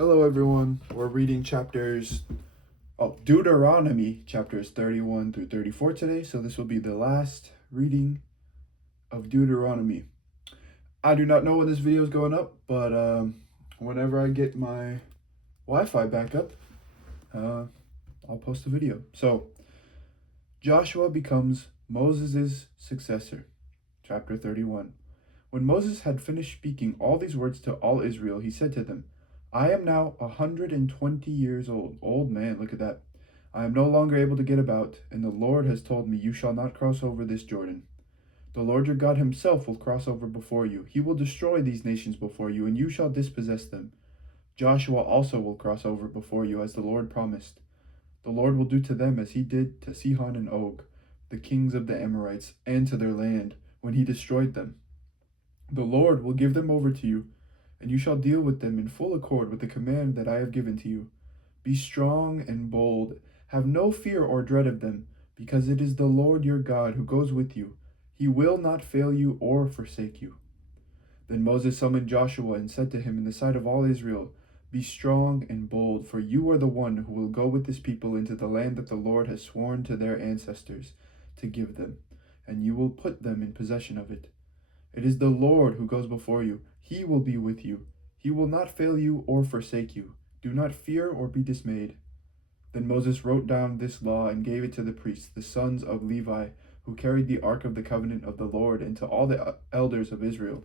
Hello, everyone. We're reading Deuteronomy chapters 31 through 34 today. So this will be the last reading of Deuteronomy. I do not know when this video is going up, but whenever I get my Wi-Fi back up, I'll post a video. So Joshua becomes Moses' successor. Chapter 31. When Moses had finished speaking all these words to all Israel, he said to them, I am now 120 years old. Old man, look at that. I am no longer able to get about, and the Lord has told me, you shall not cross over this Jordan. The Lord your God himself will cross over before you. He will destroy these nations before you, and you shall dispossess them. Joshua also will cross over before you, as the Lord promised. The Lord will do to them as he did to Sihon and Og, the kings of the Amorites, and to their land, when he destroyed them. The Lord will give them over to you, and you shall deal with them in full accord with the command that I have given to you. Be strong and bold. Have no fear or dread of them, because it is the Lord your God who goes with you. He will not fail you or forsake you. Then Moses summoned Joshua and said to him in the sight of all Israel, Be strong and bold, for you are the one who will go with this people into the land that the Lord has sworn to their ancestors to give them, and you will put them in possession of it. It is the Lord who goes before you. He will be with you. He will not fail you or forsake you. Do not fear or be dismayed. Then Moses wrote down this law and gave it to the priests, the sons of Levi, who carried the ark of the covenant of the Lord, and to all the elders of Israel.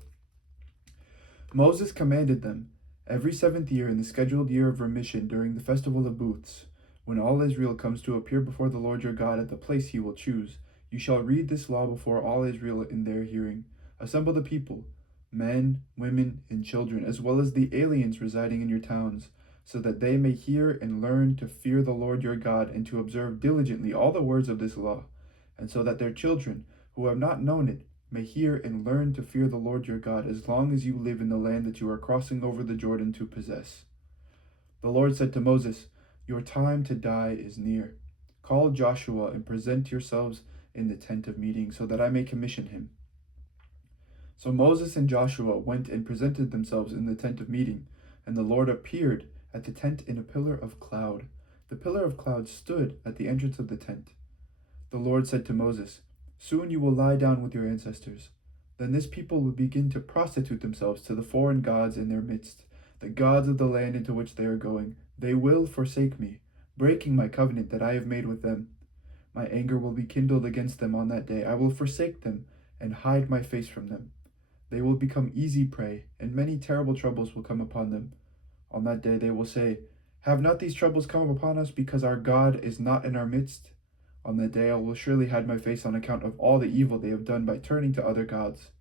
Moses commanded them, every 7th year in the scheduled year of remission during the festival of booths, when all Israel comes to appear before the Lord your God at the place he will choose, you shall read this law before all Israel in their hearing. Assemble the people, men, women, and children, as well as the aliens residing in your towns, so that they may hear and learn to fear the Lord your God and to observe diligently all the words of this law, and so that their children, who have not known it, may hear and learn to fear the Lord your God as long as you live in the land that you are crossing over the Jordan to possess. The Lord said to Moses, Your time to die is near. Call Joshua and present yourselves in the tent of meeting, so that I may commission him. So Moses and Joshua went and presented themselves in the tent of meeting, and the Lord appeared at the tent in a pillar of cloud. The pillar of cloud stood at the entrance of the tent. The Lord said to Moses, Soon you will lie down with your ancestors. Then this people will begin to prostitute themselves to the foreign gods in their midst, the gods of the land into which they are going. They will forsake me, breaking my covenant that I have made with them. My anger will be kindled against them on that day. I will forsake them and hide my face from them. They will become easy prey, and many terrible troubles will come upon them. On that day they will say, Have not these troubles come upon us because our God is not in our midst? On that day I will surely hide my face on account of all the evil they have done by turning to other gods.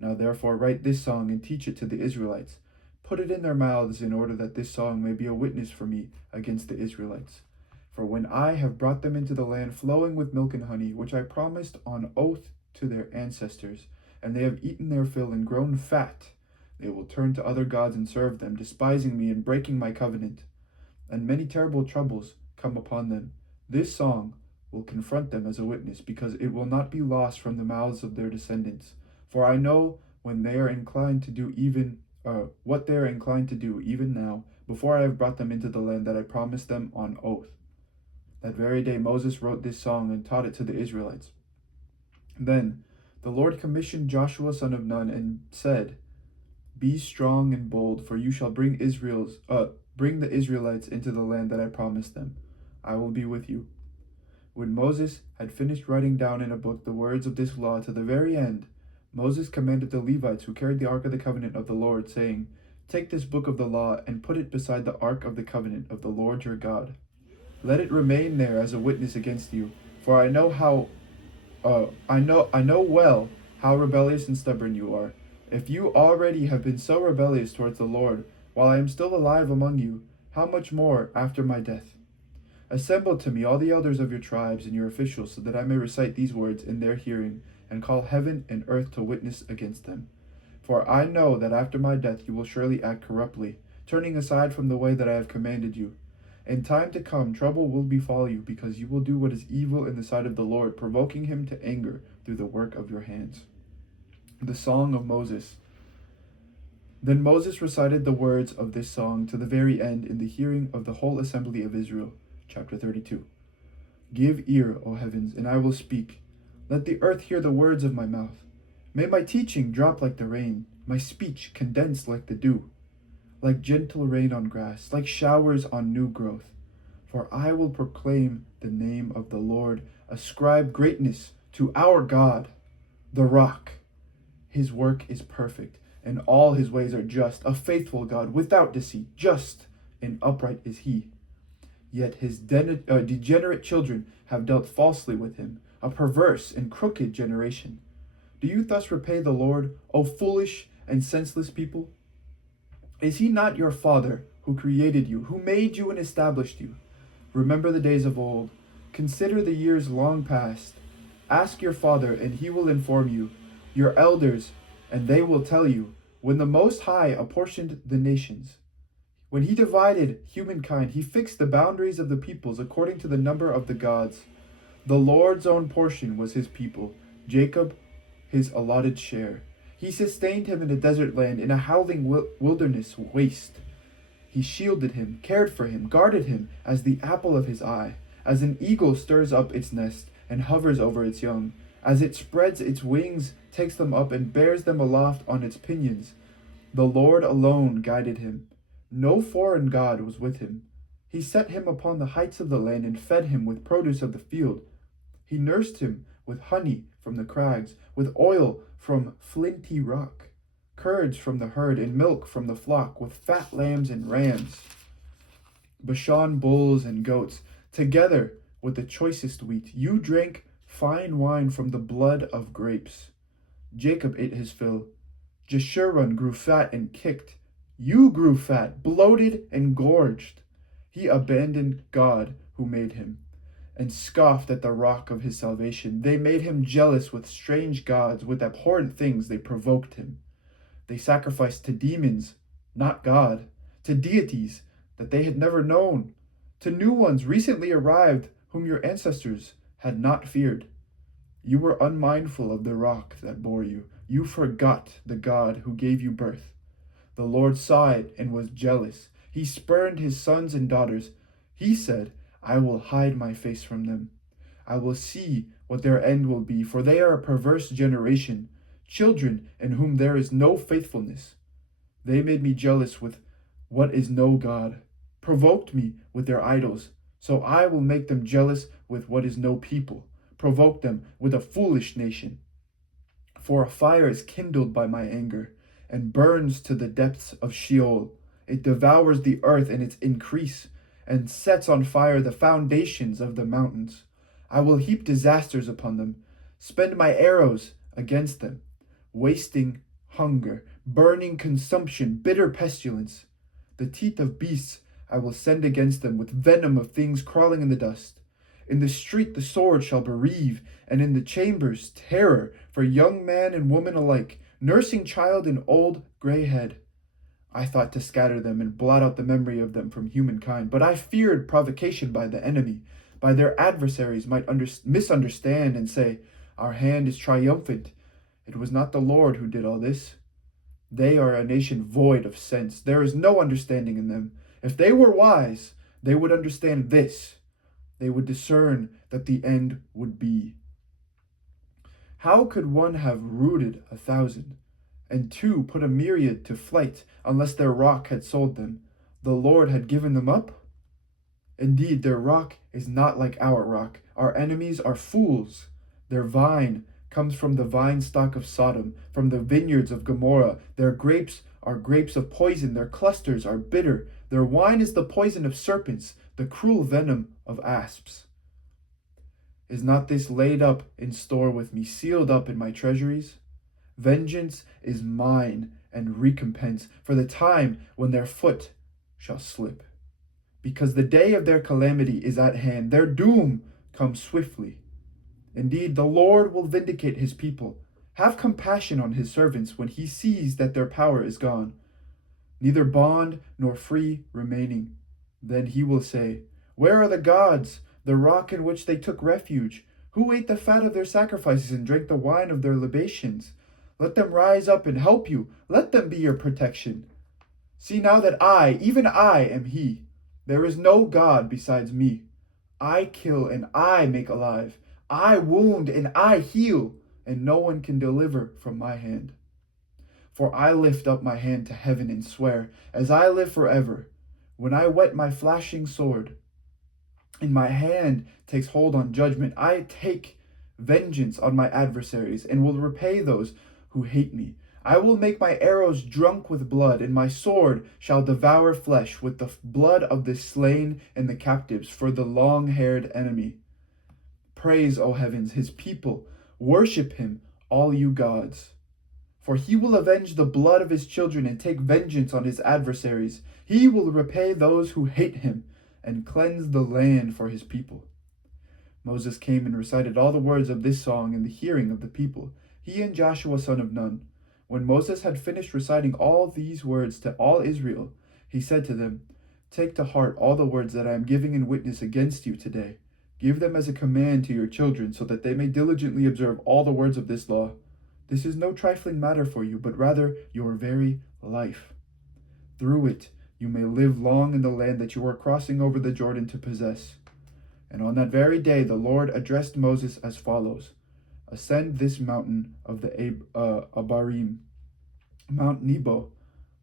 Now therefore write this song and teach it to the Israelites. Put it in their mouths in order that this song may be a witness for me against the Israelites. For when I have brought them into the land flowing with milk and honey, which I promised on oath to their ancestors, and they have eaten their fill and grown fat, they will turn to other gods and serve them, despising me and breaking my covenant. And many terrible troubles come upon them. This song will confront them as a witness, because it will not be lost from the mouths of their descendants. For I know when they are inclined to do what they are inclined to do even now, before I have brought them into the land that I promised them on oath. That very day Moses wrote this song and taught it to the Israelites. Then the Lord commissioned Joshua son of Nun and said, Be strong and bold, for you shall bring the Israelites into the land that I promised them. I will be with you. When Moses had finished writing down in a book the words of this law to the very end, Moses commanded the Levites who carried the ark of the covenant of the Lord, saying, Take this book of the law and put it beside the ark of the covenant of the Lord your God. Let it remain there as a witness against you, for I know well how rebellious and stubborn you are. If you already have been so rebellious towards the Lord, while I am still alive among you, how much more after my death? Assemble to me all the elders of your tribes and your officials, so that I may recite these words in their hearing, and call heaven and earth to witness against them. For I know that after my death you will surely act corruptly, turning aside from the way that I have commanded you. In time to come, trouble will befall you, because you will do what is evil in the sight of the Lord, provoking him to anger through the work of your hands. The Song of Moses. Then Moses recited the words of this song to the very end in the hearing of the whole assembly of Israel. Chapter 32. Give ear, O heavens, and I will speak. Let the earth hear the words of my mouth. May my teaching drop like the rain, my speech condense like the dew, like gentle rain on grass, like showers on new growth. For I will proclaim the name of the Lord, ascribe greatness to our God, the rock. His work is perfect, and all his ways are just, a faithful God without deceit, just and upright is he. Yet his degenerate children have dealt falsely with him, a perverse and crooked generation. Do you thus repay the Lord, O foolish and senseless people? Is he not your Father who created you, who made you and established you? Remember the days of old. Consider the years long past. Ask your father, and he will inform you, your elders, and they will tell you, when the Most High apportioned the nations. When he divided humankind, he fixed the boundaries of the peoples according to the number of the gods. The Lord's own portion was his people, Jacob his allotted share. He sustained him in a desert land, in a howling wilderness waste. He shielded him, cared for him, guarded him as the apple of his eye, as an eagle stirs up its nest and hovers over its young, as it spreads its wings, takes them up, and bears them aloft on its pinions. The Lord alone guided him. No foreign god was with him. He set him upon the heights of the land and fed him with produce of the field. He nursed him with honey from the crags, with oil from flinty rock, curds from the herd and milk from the flock, with fat lambs and rams, Bashan bulls and goats, together with the choicest wheat. You drank fine wine from the blood of grapes. Jacob ate his fill. Jeshurun grew fat and kicked. You grew fat, bloated and gorged. He abandoned God who made him, and scoffed at the rock of his salvation. They made him jealous with strange gods, with abhorrent things they provoked him. They sacrificed to demons, not God, to deities that they had never known, to new ones recently arrived whom your ancestors had not feared. You were unmindful of the rock that bore you. You forgot the God who gave you birth. The Lord saw it and was jealous. He spurned his sons and daughters. He said, I will hide my face from them. I will see what their end will be, for they are a perverse generation, children in whom there is no faithfulness. They made me jealous with what is no God, provoked me with their idols. So I will make them jealous with what is no people, provoke them with a foolish nation. For a fire is kindled by my anger, and burns to the depths of Sheol. It devours the earth in its increase, and sets on fire the foundations of the mountains. I will heap disasters upon them, spend my arrows against them, wasting hunger, burning consumption, bitter pestilence. The teeth of beasts I will send against them, with venom of things crawling in the dust. In the street the sword shall bereave, and in the chambers terror for young man and woman alike, nursing child and old gray head. I thought to scatter them and blot out the memory of them from humankind, but I feared provocation by the enemy, by their adversaries might misunderstand and say, our hand is triumphant. It was not the Lord who did all this. They are a nation void of sense. There is no understanding in them. If they were wise, they would understand this. They would discern that the end would be. How could one have routed 1,000, and 2 put a myriad to flight, unless their rock had sold them? The Lord had given them up? Indeed, their rock is not like our rock. Our enemies are fools. Their vine comes from the vine stock of Sodom, from the vineyards of Gomorrah. Their grapes are grapes of poison. Their clusters are bitter. Their wine is the poison of serpents, the cruel venom of asps. Is not this laid up in store with me, sealed up in my treasuries? Vengeance is mine, and recompense for the time when their foot shall slip. Because the day of their calamity is at hand, their doom comes swiftly. Indeed, the Lord will vindicate his people. Have compassion on his servants when he sees that their power is gone, neither bond nor free remaining. Then he will say, where are the gods, the rock in which they took refuge? Who ate the fat of their sacrifices and drank the wine of their libations? Let them rise up and help you. Let them be your protection. See now that I, even I, am He. There is no God besides me. I kill and I make alive. I wound and I heal, and no one can deliver from my hand. For I lift up my hand to heaven and swear, as I live forever, when I whet my flashing sword, and my hand takes hold on judgment, I take vengeance on my adversaries, and will repay those who hate me. I will make my arrows drunk with blood, and my sword shall devour flesh with the blood of the slain and the captives, for the long-haired enemy. Praise, O heavens, his people. Worship him, all you gods. For he will avenge the blood of his children and take vengeance on his adversaries. He will repay those who hate him and cleanse the land for his people. Moses came and recited all the words of this song in the hearing of the people, he and Joshua son of Nun. When Moses had finished reciting all these words to all Israel, he said to them, Take to heart all the words that I am giving in witness against you today. Give them as a command to your children, so that they may diligently observe all the words of this law. This is no trifling matter for you, but rather your very life. Through it you may live long in the land that you are crossing over the Jordan to possess. And on that very day the Lord addressed Moses as follows. Ascend this mountain of the Abarim, Mount Nebo,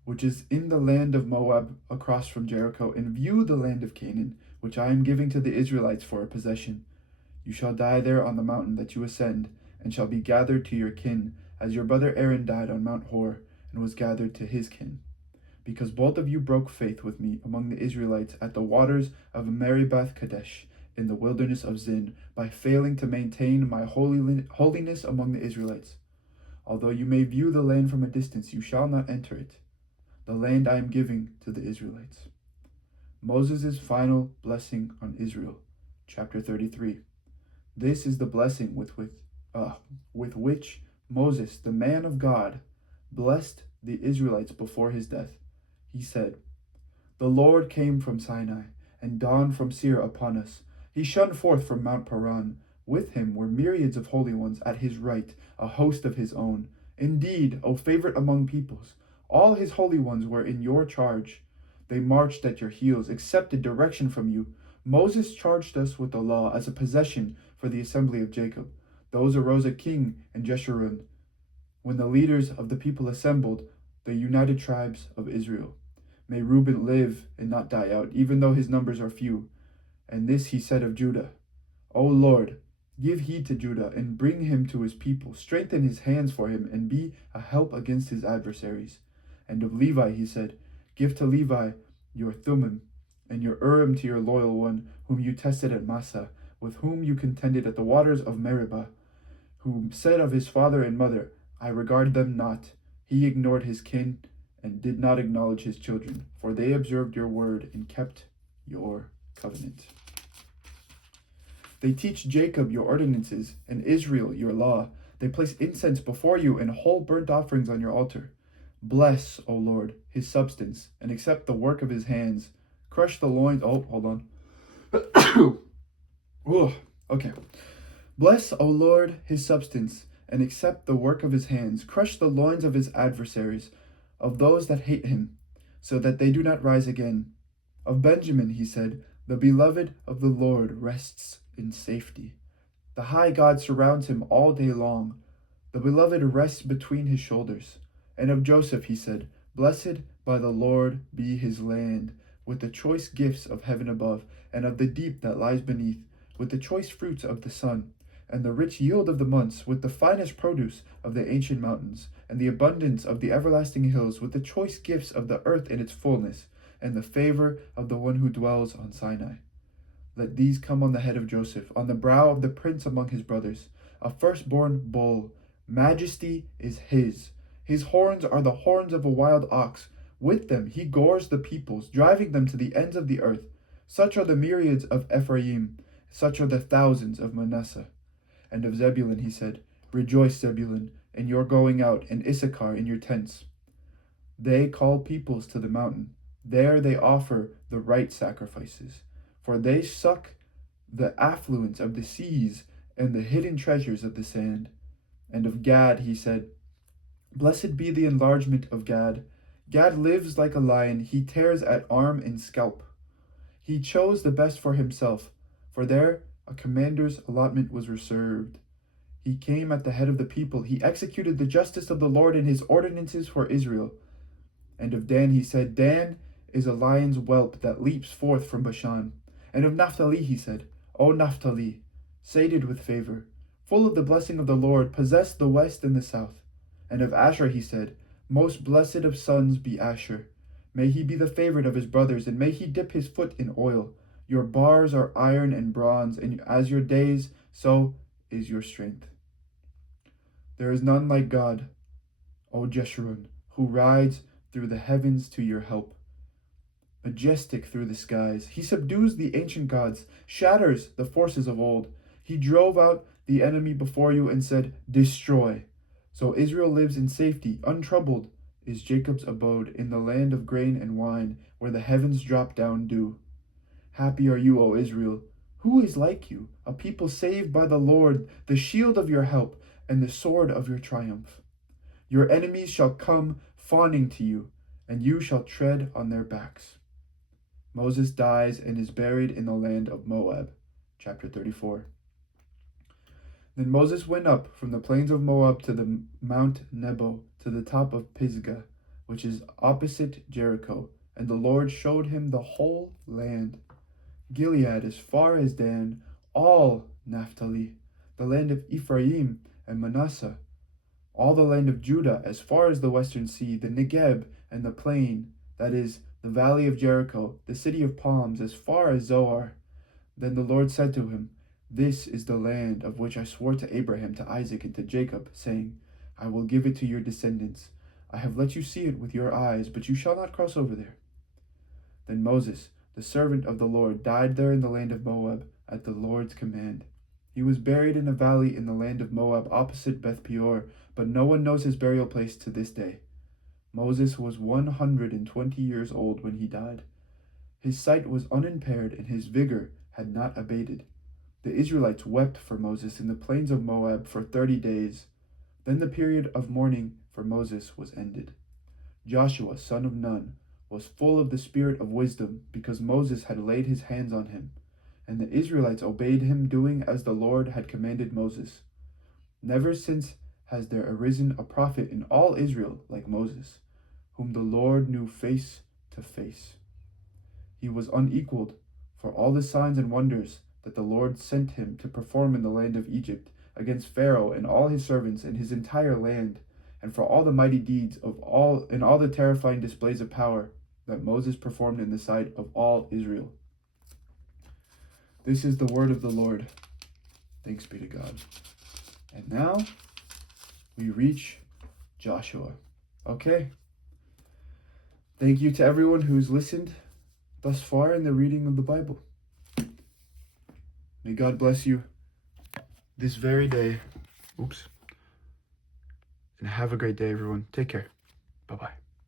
which is in the land of Moab across from Jericho, and view the land of Canaan, which I am giving to the Israelites for a possession. You shall die there on the mountain that you ascend, and shall be gathered to your kin, as your brother Aaron died on Mount Hor, and was gathered to his kin. Because both of you broke faith with me among the Israelites at the waters of Meribah Kadesh, in the wilderness of Zin, by failing to maintain my holiness among the Israelites. Although you may view the land from a distance, you shall not enter it, the land I am giving to the Israelites. Moses' final blessing on Israel, chapter 33. This is the blessing with which Moses, the man of God, blessed the Israelites before his death. He said, The Lord came from Sinai, and dawned from Seir upon us. He shone forth from Mount Paran. With him were myriads of holy ones at his right, a host of his own. Indeed, O favorite among peoples, all his holy ones were in your charge. They marched at your heels, accepted direction from you. Moses charged us with the law as a possession for the assembly of Jacob. Those arose a king in Jeshurun. When the leaders of the people assembled, the united tribes of Israel. May Reuben live and not die out, even though his numbers are few. And this he said of Judah, O Lord, give heed to Judah, and bring him to his people. Strengthen his hands for him, and be a help against his adversaries. And of Levi he said, Give to Levi your Thummim, and your Urim to your loyal one, whom you tested at Massah, with whom you contended at the waters of Meribah, who said of his father and mother, I regard them not. He ignored his kin, and did not acknowledge his children, for they observed your word and kept your covenant. They teach Jacob your ordinances, and Israel your law. They place incense before you and whole burnt offerings on your altar. Bless, O Lord, his substance, and accept the work of his hands. Crush the loins. Oh, hold on. Okay. Bless, O Lord, his substance, and accept the work of his hands. Crush the loins of his adversaries, of those that hate him, so that they do not rise again. Of Benjamin he said, The beloved of the Lord rests in safety. The high God surrounds him all day long. The beloved rests between his shoulders. And of Joseph he said, Blessed by the Lord be his land, with the choice gifts of heaven above, and of the deep that lies beneath, with the choice fruits of the sun, and the rich yield of the months, with the finest produce of the ancient mountains, and the abundance of the everlasting hills, with the choice gifts of the earth in its fullness, and the favor of the one who dwells on Sinai. Let these come on the head of Joseph, on the brow of the prince among his brothers, a firstborn bull. Majesty is his. His horns are the horns of a wild ox. With them he gores the peoples, driving them to the ends of the earth. Such are the myriads of Ephraim, such are the thousands of Manasseh. And of Zebulun he said, Rejoice, Zebulun, in your going out, and Issachar in your tents. They call peoples to the mountain. There they offer the right sacrifices. For they suck the affluence of the seas and the hidden treasures of the sand. And of Gad he said, Blessed be the enlargement of Gad. Gad lives like a lion, he tears at arm and scalp. He chose the best for himself, for there a commander's allotment was reserved. He came at the head of the people, he executed the justice of the Lord and his ordinances for Israel. And of Dan he said, Dan is a lion's whelp that leaps forth from Bashan. And of Naphtali he said, O Naphtali, sated with favor, full of the blessing of the Lord, possess the west and the south. And of Asher he said, Most blessed of sons be Asher. May he be the favorite of his brothers, and may he dip his foot in oil. Your bars are iron and bronze, and as your days, so is your strength. There is none like God, O Jeshurun, who rides through the heavens to your help. Majestic through the skies, he subdues the ancient gods, shatters the forces of old. He drove out the enemy before you and said, Destroy. So Israel lives in safety, untroubled is Jacob's abode in the land of grain and wine, where the heavens drop down dew. Happy are you, O Israel. Who is like you, a people saved by the Lord, the shield of your help, and the sword of your triumph? Your enemies shall come fawning to you, and you shall tread on their backs. Moses dies and is buried in the land of Moab. Chapter 34. Then Moses went up from the plains of Moab to the Mount Nebo, to the top of Pisgah, which is opposite Jericho, and the Lord showed him the whole land, Gilead as far as Dan, all Naphtali, the land of Ephraim and Manasseh, all the land of Judah as far as the western sea, the Negeb and the plain, that is, the valley of Jericho, the city of palms, as far as Zoar. Then the Lord said to him, This is the land of which I swore to Abraham, to Isaac, and to Jacob, saying, I will give it to your descendants. I have let you see it with your eyes, but you shall not cross over there. Then Moses, the servant of the Lord, died there in the land of Moab at the Lord's command. He was buried in a valley in the land of Moab opposite Beth Peor, but no one knows his burial place to this day. Moses was 120 years old when he died. His sight was unimpaired and his vigor had not abated. The Israelites wept for Moses in the plains of Moab for 30 days. Then the period of mourning for Moses was ended. Joshua, son of Nun, was full of the spirit of wisdom because Moses had laid his hands on him, and the Israelites obeyed him, doing as the Lord had commanded Moses. Never since has there arisen a prophet in all Israel like Moses, whom the Lord knew face to face. He was unequaled for all the signs and wonders that the Lord sent him to perform in the land of Egypt, against Pharaoh and all his servants and his entire land, and for all the mighty deeds of all the terrifying displays of power that Moses performed in the sight of all Israel. This is the word of the Lord. Thanks be to God. And now we reach Joshua. Okay. Thank you to everyone who's listened thus far in the reading of the Bible. May God bless you this very day. And have a great day, everyone. Take care. Bye-bye.